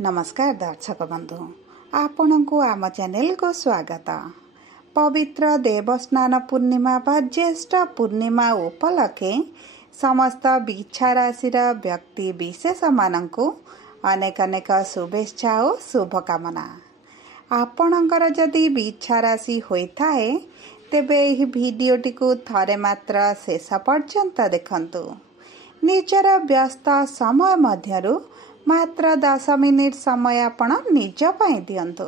नमस्कार दर्शक बंधु आपण को आम चैनल को स्वागत। पवित्र देवस्नान पूर्णिमा बा ज्येष्ठ पूर्णिमा उपलक्षे समस्त बिच्छा राशि व्यक्ति विशेष मानक अनेक अनेक शुभेच्छा और शुभकामना। आपणकर जदि बिच्छा राशि होता है तेबे यह भिडियोटी को थरे मात्र शेष पर्यंत देखंतु। निजर व्यस्त समय मध्यरु मात्र 10 मिनिट समय आपण निज पाई दियंतु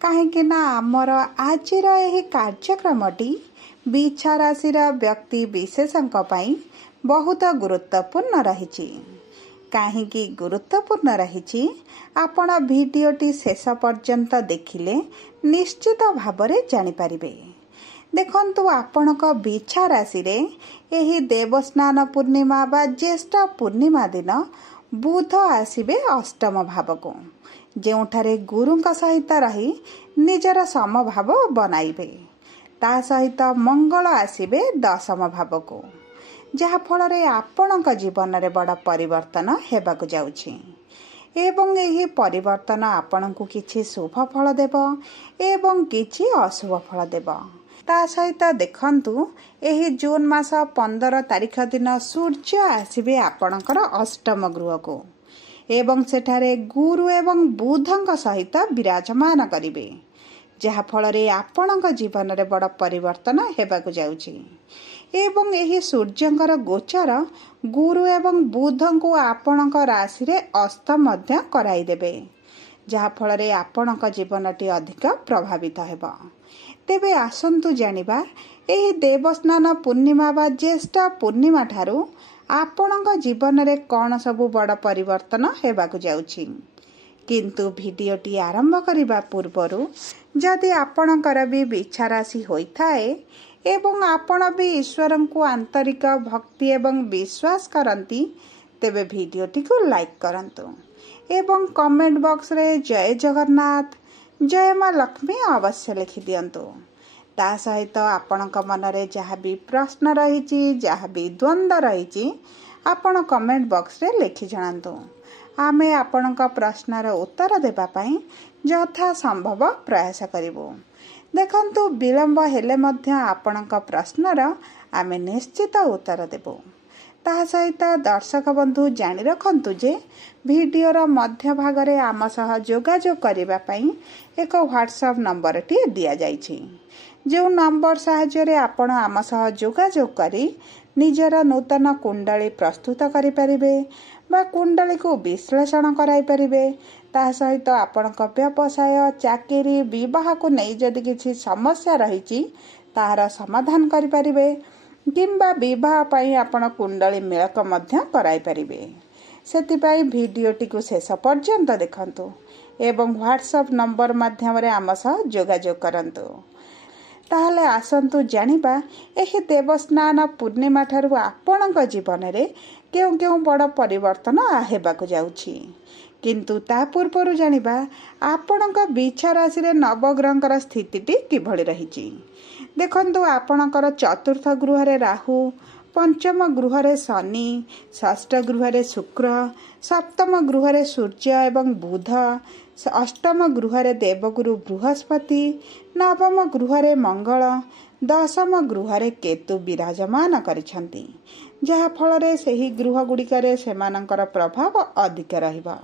कहीं आमर आजिर यह कार्यक्रमटी बिच्छा राशि व्यक्ति विशेषक बहुत गुरुत्वपूर्ण रही। कहीं गुरुत्वपूर्ण रही आपण भिडियोटी शेष पर्यंत देखिले निश्चित भावरे जानिपारिबे। देखंतु आपणक बिच्छा राशि रे एही देवस्नान पूर्णिमा बा ज्येष्ठ पूर्णिमा दिन बुध आसिबे अष्टम भाव को, जेउठारे गुरुंक सहित रही निजर समभाव बनाइबे। ता सहित मंगल आसिबे दशम भाव को, जहा फल रे आपणक जीवन रे बड़ परिवर्तन हेबाकु जाउछि एवं एही परिवर्तन आपणकु किछि शुभ फल देबो एवं किछि अशुभ फल देबो। ता सहित देखंतु एही जून मास 15 तारिख दिन सूर्य आसिबे आपणकर अष्टम गृह को एवं सेठारे गुरु एवं बुधंक सहित विराजमान करिवे, जहा फल रे आपणक जीवन रे बड़ परिवर्तन हेबाकु जाउछि एवं एही सूर्यंकर गोचर गुरु एवं बुधंकु आपणक राशि रे अस्त मध्य कराई देबे, जहा फल रे आपणक जीवनटी अधिक प्रभावित हेबा। तेबे आसंतु जानिबा एही देवस्नान पूर्णिमा बा ज्येष्ठ पूर्णिमा ठारू आपणक जीवन रे कौन सबु बड़ परिवर्तन हेबाकु जाउछि। किंतु भिडियोटी आरंभ करिबा पूर्वरु जदि आपणकर भी बिच्छा राशि होइथाए एवं आपण भी ईश्वरन को आंतरिक भक्ति एवं विश्वास करंती तेबे भिडियोटी को लाइक करंतु एवं कमेंट बॉक्स रे जय जगन्नाथ जय मां लक्ष्मी अवश्य लिखि दियंतु। ता सहित आपणक मन रे जहाँ भी प्रश्न रही जहाँ भी द्वंद्व रही आपण कमेंट बॉक्स रे लिखि जणांतु। आमे आपणक प्रश्नर उत्तर देबा पई यथा संभव प्रयास करिवो। देखंतु विलंब हेले मध्य आपणक प्रश्नर आमे निश्चित उत्तर देबो। ता सहित दर्शक बंधु जानि रखंतु जे भिडियोर मध्य भागरे आम सह जोगाजोग करिबा पई एक व्हाट्सएप नंबर टी दिया जाइछि, जो नंबर साहाय्य आपण आम सह जोगाजोग करी निजर नूतन कुंडली प्रस्तुत करि परिबे बा कुंडली को विश्लेषण कराई परिबे। ता सहित आपणक व्यवसाय चाकरी विवाह को नै जदि किछि समस्या रहिछि तार समाधान करि परिबे किंबा विवाह पाई आपण कुंडली मेलक मध्य कराई परिबे। सेतिपाई भिडियोटी को शेष पर्यंत देखंतु एवं व्हाट्सएप नंबर माध्यम रे आम सह जोगाजोग करंतु। ताहले आसंतु जानिबा एही देवस्नान पूर्णिमा ठारू आपणक जीवन रे केउ केउ बड़ परिवर्तन हेबाकु जाउछि। किंतु ता पूर्वरु जानिबा आपणक बिच्छा राशि रे नवग्रहंकर स्थितिटी किभଳି रहिछि। देखंतु आपणकर चतुर्थ गृह रे राहु, पंचम गृह रे शनि, षष्ठ गृह रे शुक्र, सप्तम गृह रे सूर्य एवं बुध, अष्टम गृह रे देवगुरु बृहस्पति, नवम गृह रे मंगल, दशम गृह रे केतु विराजमान करिसंती, जहा फल रे सेही गृह गुड़िकरे सेमानंकर प्रभाव अधिक रहिबा।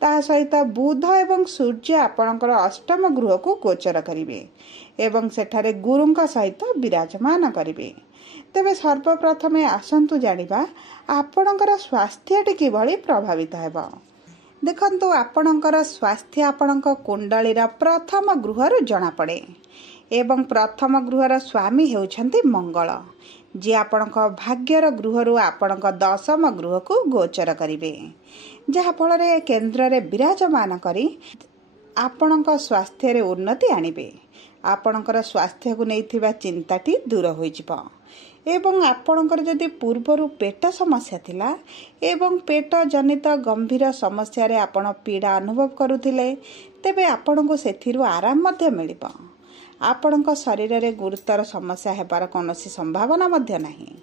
ता सहित बुध एवं सूर्य आपणकर अष्टम गृह को गोचर करिवे एवं सेठारे गुरुंक सहित विराजमान करिवे। तेबे सर्वप्रथमे आसंतु जानिबा आपणकर स्वास्थ्यटी किभଳି प्रभावित हेबा। देखंतु आपणकर स्वास्थ्य आपणक कुंडलीर प्रथम गृहरु जणा पड़े एवं प्रथम गृहर स्वामी हेउछंती मंगल, जे आपणक भाग्यर गृहरु आपणक दशम गृह को गोचर करिवे, जहा फल रे केंद्र रे विराजमान करी आपणक स्वास्थ्य रे उन्नति आनिबे। आपणकर स्वास्थ्य को नैथिबा चिंताटी दूर होई जिवो एवं आपणकर जदि पूर्वरु पेट समस्या थिला एवं पेट जनित गंभीर समस्या रे आपण पीड़ा अनुभव करुथिले तेबे आपणको सेथिरु आराम मध्य मिलिबो। आपणक शरीर रे गुरुतर समस्या हेबार कोनोसी संभावना मध्य नाही।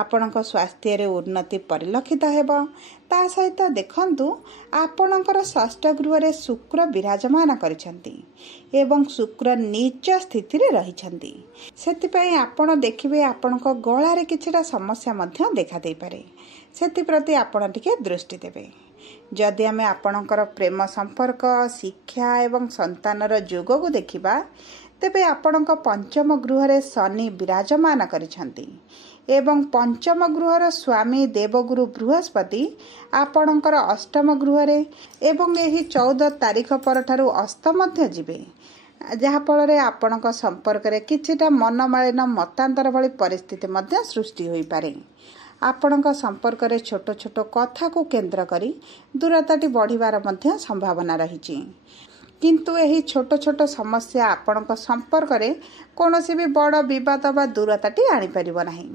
ଆପଣଙ୍କ ସ୍ୱାସ୍ଥ୍ୟରେ ଉନ୍ନତି ପରିଲକ୍ଷିତ ହେବ। ତା ସହିତ ଦେଖନ୍ତୁ ଆପଣଙ୍କର ଷଷ୍ଠ ଗୃହରେ ଶୁକ୍ର ବିରାଜମାନ କରିଛନ୍ତି ଏବଂ ଶୁକ୍ର ନୀଚ ସ୍ଥିତିରେ ରହିଛନ୍ତି। ସେଥିପାଇଁ ଆପଣ ଦେଖିବେ ଆପଣଙ୍କ ଗଳାରେ କିଛିଟା ସମସ୍ୟା ମଧ୍ୟ ଦେଖାଦେଇପାରେ। ସେଥିପ୍ରତି ଆପଣ ଟିକେ ଦୃଷ୍ଟି ଦେବେ। ଯଦି ଆମେ ଆପଣଙ୍କର ପ୍ରେମ ସମ୍ପର୍କ, ଶିକ୍ଷା ଏବଂ ସନ୍ତାନର ଯୋଗକୁ ଦେଖିବା, ତେବେ ଆପଣଙ୍କ ପଞ୍ଚମ ଗୃହରେ ଶନି ବିରାଜମାନ କରିଛନ୍ତି ଏବଂ ପଞ୍ଚମ ଗୃହର ସ୍ୱାମୀ ଦେବଗୁରୁ ବୃହସ୍ପତି ଆପଣଙ୍କର ଅଷ୍ଟମ ଗୃହରେ ଏବଂ ଏହି 14 ତାରିଖ ପରଠାରୁ ଅସ୍ତ ମଧ୍ୟ ଯିବେ, ଯାହାଫଳରେ ଆପଣଙ୍କ ସମ୍ପର୍କରେ କିଛିଟା ମନମାଳିନ ମତାନ୍ତର ଭଳି ପରିସ୍ଥିତି ମଧ୍ୟ ସୃଷ୍ଟି ହୋଇପାରେ। ଆପଣଙ୍କ ସମ୍ପର୍କରେ ଛୋଟ ଛୋଟ କଥାକୁ କେନ୍ଦ୍ର କରି ଦୂରତାଟି ବଢ଼ିବାର ମଧ୍ୟ ସମ୍ଭାବନା ରହିଛି। କିନ୍ତୁ ଏହି ଛୋଟ ଛୋଟ ସମସ୍ୟା ଆପଣଙ୍କ ସମ୍ପର୍କରେ କୌଣସି ବି ବଡ଼ ବିବାଦ ବା ଦୂରତାଟି ଆଣିପାରିବ ନାହିଁ।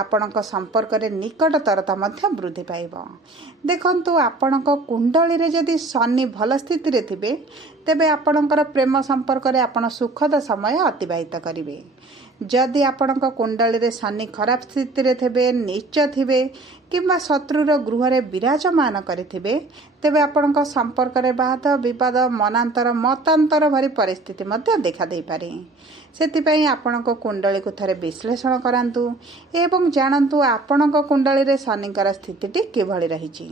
ଆପଣଙ୍କ ସମ୍ପର୍କରେ ନିକଟତରତା ମଧ୍ୟ ବୃଦ୍ଧି ପାଇବ। ଦେଖନ୍ତୁ ଆପଣଙ୍କ କୁଣ୍ଡଳୀରେ ଯଦି ଶନି ଭଲ ସ୍ଥିତିରେ ଥିବେ, ତେବେ ଆପଣଙ୍କର ପ୍ରେମ ସମ୍ପର୍କରେ ଆପଣ ସୁଖଦ ସମୟ ଅତିବାହିତ କରିବେ। ଯଦି ଆପଣଙ୍କ କୁଣ୍ଡଳୀରେ ଶନି ଖରାପ ସ୍ଥିତିରେ ଥିବେ, ନୀଚ ଥିବେ କିମ୍ବା ଶତ୍ରୁର ଗୃହରେ ବିରାଜମାନ କରିଥିବେ, ତେବେ ଆପଣଙ୍କ ସମ୍ପର୍କରେ ବାଦ ବିବାଦ, ମନାନ୍ତର, ମତାନ୍ତର ଭଳି ପରିସ୍ଥିତି ମଧ୍ୟ ଦେଖାଦେଇପାରେ। ସେଥିପାଇଁ ଆପଣଙ୍କ କୁଣ୍ଡଳୀକୁ ଥରେ ବିଶ୍ଳେଷଣ କରାନ୍ତୁ ଏବଂ ଜାଣନ୍ତୁ ଆପଣଙ୍କ କୁଣ୍ଡଳୀରେ ଶନିଙ୍କର ସ୍ଥିତିଟି କିଭଳି ରହିଛି।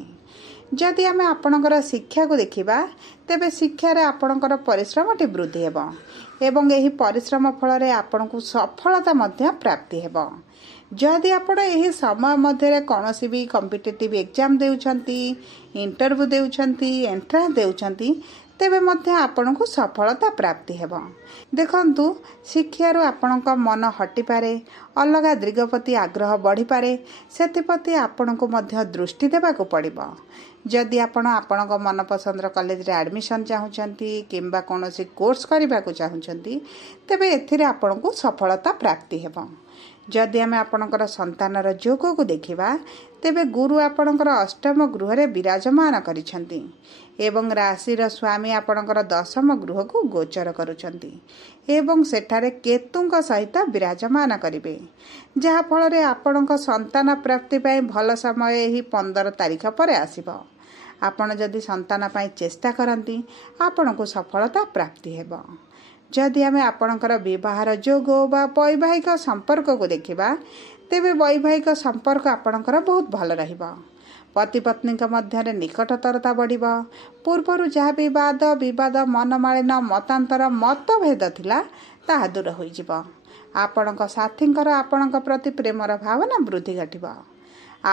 ଯଦି ଆମେ ଆପଣଙ୍କର ଶିକ୍ଷାକୁ ଦେଖିବା, ତେବେ ଶିକ୍ଷାରେ ଆପଣଙ୍କର ପରିଶ୍ରମଟି ବୃଦ୍ଧି ହେବ ଏବଂ ଏହି ପରିଶ୍ରମ ଫଳରେ ଆପଣଙ୍କୁ ସଫଳତା ମଧ୍ୟ ପ୍ରାପ୍ତି ହେବ। ଯଦି ଆପଣ ଏହି ସମୟ ମଧ୍ୟରେ କୌଣସି ବି କମ୍ପିଟେଟିଭ୍ ଏକ୍ଜାମ୍ ଦେଉଛନ୍ତି, ଇଣ୍ଟରଭ୍ୟୁ ଦେଉଛନ୍ତି, ଏଣ୍ଟ୍ରାନ୍ସ ଦେଉଛନ୍ତି, ତେବେ ମଧ୍ୟ ଆପଣଙ୍କୁ ସଫଳତା ପ୍ରାପ୍ତି ହେବ। ଦେଖନ୍ତୁ ଶିକ୍ଷାରୁ ଆପଣଙ୍କ ମନ ହଟିପାରେ, ଅଲଗା ଦିଗ ପ୍ରତି ଆଗ୍ରହ ବଢ଼ିପାରେ। ସେଥିପ୍ରତି ଆପଣଙ୍କୁ ମଧ୍ୟ ଦୃଷ୍ଟି ଦେବାକୁ ପଡ଼ିବ। ଯଦି ଆପଣ ଆପଣଙ୍କ ମନପସନ୍ଦର କଲେଜରେ ଆଡ଼ମିସନ୍ ଚାହୁଁଛନ୍ତି କିମ୍ବା କୌଣସି କୋର୍ସ କରିବାକୁ ଚାହୁଁଛନ୍ତି, ତେବେ ଏଥିରେ ଆପଣଙ୍କୁ ସଫଳତା ପ୍ରାପ୍ତି ହେବ। ଯଦି ଆମେ ଆପଣଙ୍କର ସନ୍ତାନର ଯୋଗକୁ ଦେଖିବା, ତେବେ ଗୁରୁ ଆପଣଙ୍କର ଅଷ୍ଟମ ଗୃହରେ ବିରାଜମାନ କରିଛନ୍ତି ଏବଂ ରାଶିର ସ୍ୱାମୀ ଆପଣଙ୍କର ଦଶମ ଗୃହକୁ ଗୋଚର କରୁଛନ୍ତି ଏବଂ ସେଠାରେ କେତୁଙ୍କ ସହିତ ବିରାଜମାନ କରିବେ, ଯାହାଫଳରେ ଆପଣଙ୍କ ସନ୍ତାନ ପ୍ରାପ୍ତି ପାଇଁ ଭଲ ସମୟ ଏହି 15 ତାରିଖ ପରେ ଆସିବ। ଆପଣ ଯଦି ସନ୍ତାନ ପାଇଁ ଚେଷ୍ଟା କରନ୍ତି, ଆପଣଙ୍କୁ ସଫଳତା ପ୍ରାପ୍ତି ହେବ। ଯଦି ଆମେ ଆପଣଙ୍କର ବିବାହର ଯୋଗ ବା ବୈବାହିକ ସମ୍ପର୍କକୁ ଦେଖିବା, ତେବେ ବୈବାହିକ ସମ୍ପର୍କ ଆପଣଙ୍କର ବହୁତ ଭଲ ରହିବ। ପତି ପତ୍ନୀଙ୍କ ମଧ୍ୟରେ ନିକଟତରତା ବଢ଼ିବ। ପୂର୍ବରୁ ଯାହା ବି ବାଦ ବିବାଦ, ମନମାଳିନ, ମତାନ୍ତର, ମତଭେଦ ଥିଲା, ତାହା ଦୂର ହୋଇଯିବ। ଆପଣଙ୍କ ସାଥୀଙ୍କର ଆପଣଙ୍କ ପ୍ରତି ପ୍ରେମର ଭାବନା ବୃଦ୍ଧି ଘଟିବ।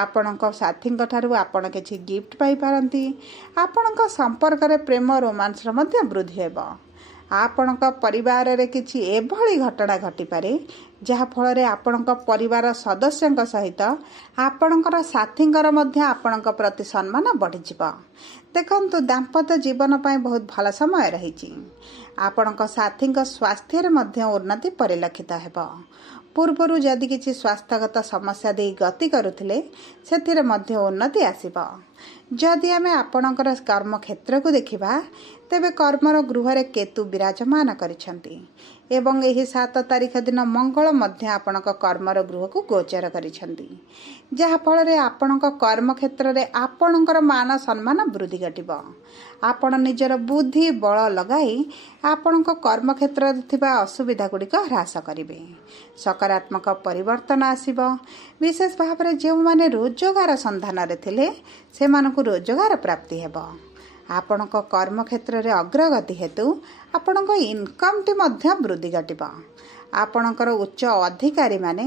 ଆପଣଙ୍କ ସାଥୀଙ୍କ ଠାରୁ ଆପଣ କିଛି ଗିଫ୍ଟ ପାଇପାରନ୍ତି। ଆପଣଙ୍କ ସମ୍ପର୍କରେ ପ୍ରେମ ରୋମାନ୍ସର ମଧ୍ୟ ବୃଦ୍ଧି ହେବ। ଆପଣଙ୍କ ପରିବାରରେ କିଛି ଏଭଳି ଘଟଣା ଘଟିପାରେ, ଯାହାଫଳରେ ଆପଣଙ୍କ ପରିବାର ସଦସ୍ୟଙ୍କ ସହିତ ଆପଣଙ୍କର ସାଥୀଙ୍କର ମଧ୍ୟ ଆପଣଙ୍କ ପ୍ରତି ସମ୍ମାନ ବଢ଼ିଯିବ। ଦେଖନ୍ତୁ ଦାମ୍ପତ୍ୟ ଜୀବନ ପାଇଁ ବହୁତ ଭଲ ସମୟ ରହିଛି। ଆପଣଙ୍କ ସାଥୀଙ୍କ ସ୍ୱାସ୍ଥ୍ୟରେ ମଧ୍ୟ ଉନ୍ନତି ପରିଲକ୍ଷିତ ହେବ। ପୂର୍ବରୁ ଯଦି କିଛି ସ୍ୱାସ୍ଥ୍ୟଗତ ସମସ୍ୟା ଦେଇ ଗତି କରୁଥିଲେ, ସେଥିରେ ମଧ୍ୟ ଉନ୍ନତି ଆସିବ। ଯଦି ଆମେ ଆପଣଙ୍କର କର୍ମକ୍ଷେତ୍ରକୁ ଦେଖିବା, ତେବେ କର୍ମର ଗୃହରେ କେତୁ ବିରାଜମାନ କରିଛନ୍ତି ଏବଂ ଏହି 7 ତାରିଖ ଦିନ ମଙ୍ଗଳ ମଧ୍ୟ ଆପଣଙ୍କ କର୍ମର ଗୃହକୁ ଗୋଚର କରିଛନ୍ତି, ଯାହାଫଳରେ ଆପଣଙ୍କ କର୍ମକ୍ଷେତ୍ରରେ ଆପଣଙ୍କର ମାନ ସମ୍ମାନ ବୃଦ୍ଧି ଘଟିବ। ଆପଣ ନିଜର ବୁଦ୍ଧି ବଳ ଲଗାଇ ଆପଣଙ୍କ କର୍ମକ୍ଷେତ୍ରରେ ଥିବା ଅସୁବିଧା ଗୁଡ଼ିକ ହ୍ରାସ କରିବେ। ସକାରାତ୍ମକ ପରିବର୍ତ୍ତନ ଆସିବ। ବିଶେଷ ଭାବରେ ଯେଉଁମାନେ ରୋଜଗାର ସନ୍ଧାନରେ ଥିଲେ, ସେମାନଙ୍କୁ ରୋଜଗାର ପ୍ରାପ୍ତି ହେବ। ଆପଣଙ୍କ କର୍ମକ୍ଷେତ୍ରରେ ଅଗ୍ରଗତି ହେତୁ ଆପଣଙ୍କ ଇନକମ୍ଟି ମଧ୍ୟ ବୃଦ୍ଧି ଘଟିବ। ଆପଣଙ୍କର ଉଚ୍ଚ ଅଧିକାରୀମାନେ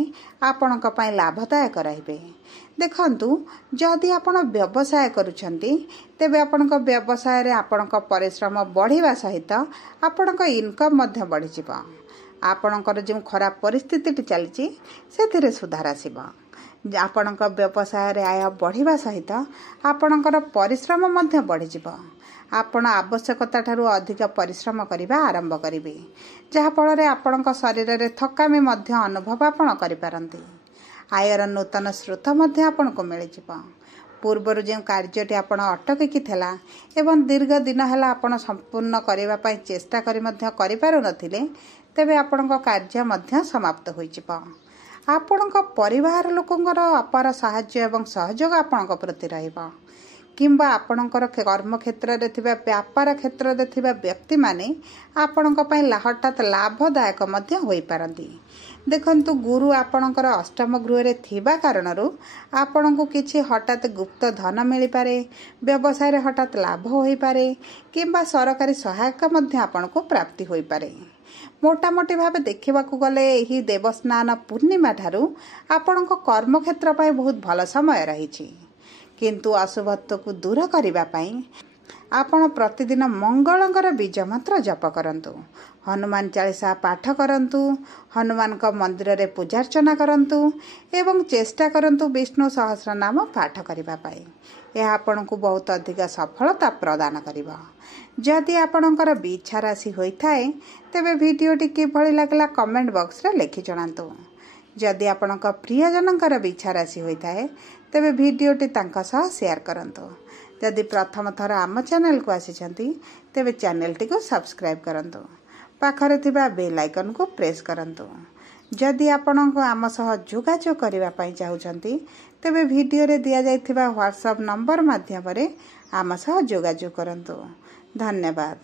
ଆପଣଙ୍କ ପାଇଁ ଲାଭଦାୟକ ରହିବେ। ଦେଖନ୍ତୁ ଯଦି ଆପଣ ବ୍ୟବସାୟ କରୁଛନ୍ତି, ତେବେ ଆପଣଙ୍କ ବ୍ୟବସାୟରେ ଆପଣଙ୍କ ପରିଶ୍ରମ ବଢ଼ିବା ସହିତ ଆପଣଙ୍କ ଇନକମ୍ ମଧ୍ୟ ବଢ଼ିଯିବ। ଆପଣଙ୍କର ଯେଉଁ ଖରାପ ପରିସ୍ଥିତିଟି ଚାଲିଛି, ସେଥିରେ ସୁଧାର ଆସିବ। ଆପଣଙ୍କ ବ୍ୟବସାୟରେ ଆୟ ବଢ଼ିବା ସହିତ ଆପଣଙ୍କର ପରିଶ୍ରମ ମଧ୍ୟ ବଢ଼ିଯିବ। ଆପଣ ଆବଶ୍ୟକତା ଠାରୁ ଅଧିକ ପରିଶ୍ରମ କରିବା ଆରମ୍ଭ କରିବେ, ଯାହାଫଳରେ ଆପଣଙ୍କ ଶରୀରରେ ଥକାମି ମଧ୍ୟ ଅନୁଭବ ଆପଣ କରିପାରନ୍ତି। ଆୟର ନୂତନ ସ୍ରୋତ ମଧ୍ୟ ଆପଣଙ୍କୁ ମିଳିଯିବ। ପୂର୍ବରୁ ଯେଉଁ କାର୍ଯ୍ୟଟି ଆପଣ ଅଟକିକି ଥିଲା ଏବଂ ଦୀର୍ଘ ଦିନ ହେଲା ଆପଣ ସମ୍ପୂର୍ଣ୍ଣ କରିବା ପାଇଁ ଚେଷ୍ଟା କରି ମଧ୍ୟ କରିପାରୁନଥିଲେ, ତେବେ ଆପଣଙ୍କ କାର୍ଯ୍ୟ ମଧ୍ୟ ସମାପ୍ତ ହୋଇଯିବ। ଆପଣଙ୍କ ପରିବାର ଲୋକଙ୍କର ଅପାର ସାହାଯ୍ୟ ଏବଂ ସହଯୋଗ ଆପଣଙ୍କ ପ୍ରତି ରହିବ। କିମ୍ବା ଆପଣଙ୍କର କର୍ମକ୍ଷେତ୍ରରେ ଥିବା ବ୍ୟାପାର କ୍ଷେତ୍ରରେ ଥିବା ବ୍ୟକ୍ତିମାନେ ଆପଣଙ୍କ ପାଇଁ ହଠାତ୍ ଲାଭଦାୟକ ମଧ୍ୟ ହୋଇପାରନ୍ତି। ଦେଖନ୍ତୁ, ଗୁରୁ ଆପଣଙ୍କର ଅଷ୍ଟମ ଗୃହରେ ଥିବା କାରଣରୁ ଆପଣଙ୍କୁ କିଛି ହଠାତ୍ ଗୁପ୍ତ ଧନ ମିଳିପାରେ, ବ୍ୟବସାୟରେ ହଠାତ୍ ଲାଭ ହୋଇପାରେ କିମ୍ବା ସରକାରୀ ସହାୟତା ମଧ୍ୟ ଆପଣଙ୍କୁ ପ୍ରାପ୍ତି ହୋଇପାରେ। ମୋଟାମୋଟି ଭାବେ ଦେଖିବାକୁ ଗଲେ ଏହି ଦେବସ୍ନାନ ପୂର୍ଣ୍ଣିମା ଠାରୁ ଆପଣଙ୍କ କର୍ମକ୍ଷେତ୍ର ପାଇଁ ବହୁତ ଭଲ ସମୟ ରହିଛି। କିନ୍ତୁ ଅଶୁଭତ୍ୱକୁ ଦୂର କରିବା ପାଇଁ ଆପଣ ପ୍ରତିଦିନ ମଙ୍ଗଳଙ୍କର ବୀଜ ମନ୍ତ୍ର ଜପ କରନ୍ତୁ, ହନୁମାନ ଚାଳିଶା ପାଠ କରନ୍ତୁ, ହନୁମାନଙ୍କ ମନ୍ଦିରରେ ପୂଜାର୍ଚ୍ଚନା କରନ୍ତୁ ଏବଂ ଚେଷ୍ଟା କରନ୍ତୁ ବିଷ୍ଣୁ ସହସ୍ରନାମ ପାଠ କରିବା ପାଇଁ। ଏହା ଆପଣଙ୍କୁ ବହୁତ ଅଧିକ ସଫଳତା ପ୍ରଦାନ କରିବ। ଯଦି ଆପଣଙ୍କର ବିଚ୍ଛା ରାଶି ହୋଇଥାଏ ତେବେ ଭିଡ଼ିଓଟି କିଭଳି ଲାଗିଲା କମେଣ୍ଟ ବକ୍ସରେ ଲେଖି ଜଣାନ୍ତୁ। ଯଦି ଆପଣଙ୍କ ପ୍ରିୟଜନଙ୍କର ବିଚ୍ଛା ରାଶି ହୋଇଥାଏ ତେବେ ଭିଡ଼ିଓଟି ତାଙ୍କ ସହ ସେୟାର କରନ୍ତୁ। ଯଦି ପ୍ରଥମ ଥର ଆମ ଚ୍ୟାନେଲକୁ ଆସିଛନ୍ତି ତେବେ ଚ୍ୟାନେଲଟିକୁ ସବସ୍କ୍ରାଇବ୍ କରନ୍ତୁ। ପାଖରେ ଥିବା ବେଲ୍ ଆଇକନ୍କୁ ପ୍ରେସ୍ କରନ୍ତୁ। ଯଦି ଆପଣଙ୍କୁ ଆମ ସହ ଯୋଗାଯୋଗ କରିବା ପାଇଁ ଚାହୁଁଛନ୍ତି ତେବେ ଭିଡ଼ିଓରେ ଦିଆଯାଇଥିବା ହ୍ୱାଟ୍ସଆପ୍ ନମ୍ବର ମାଧ୍ୟମରେ ଆମ ସହ ଯୋଗାଯୋଗ କରନ୍ତୁ। ଧନ୍ୟବାଦ।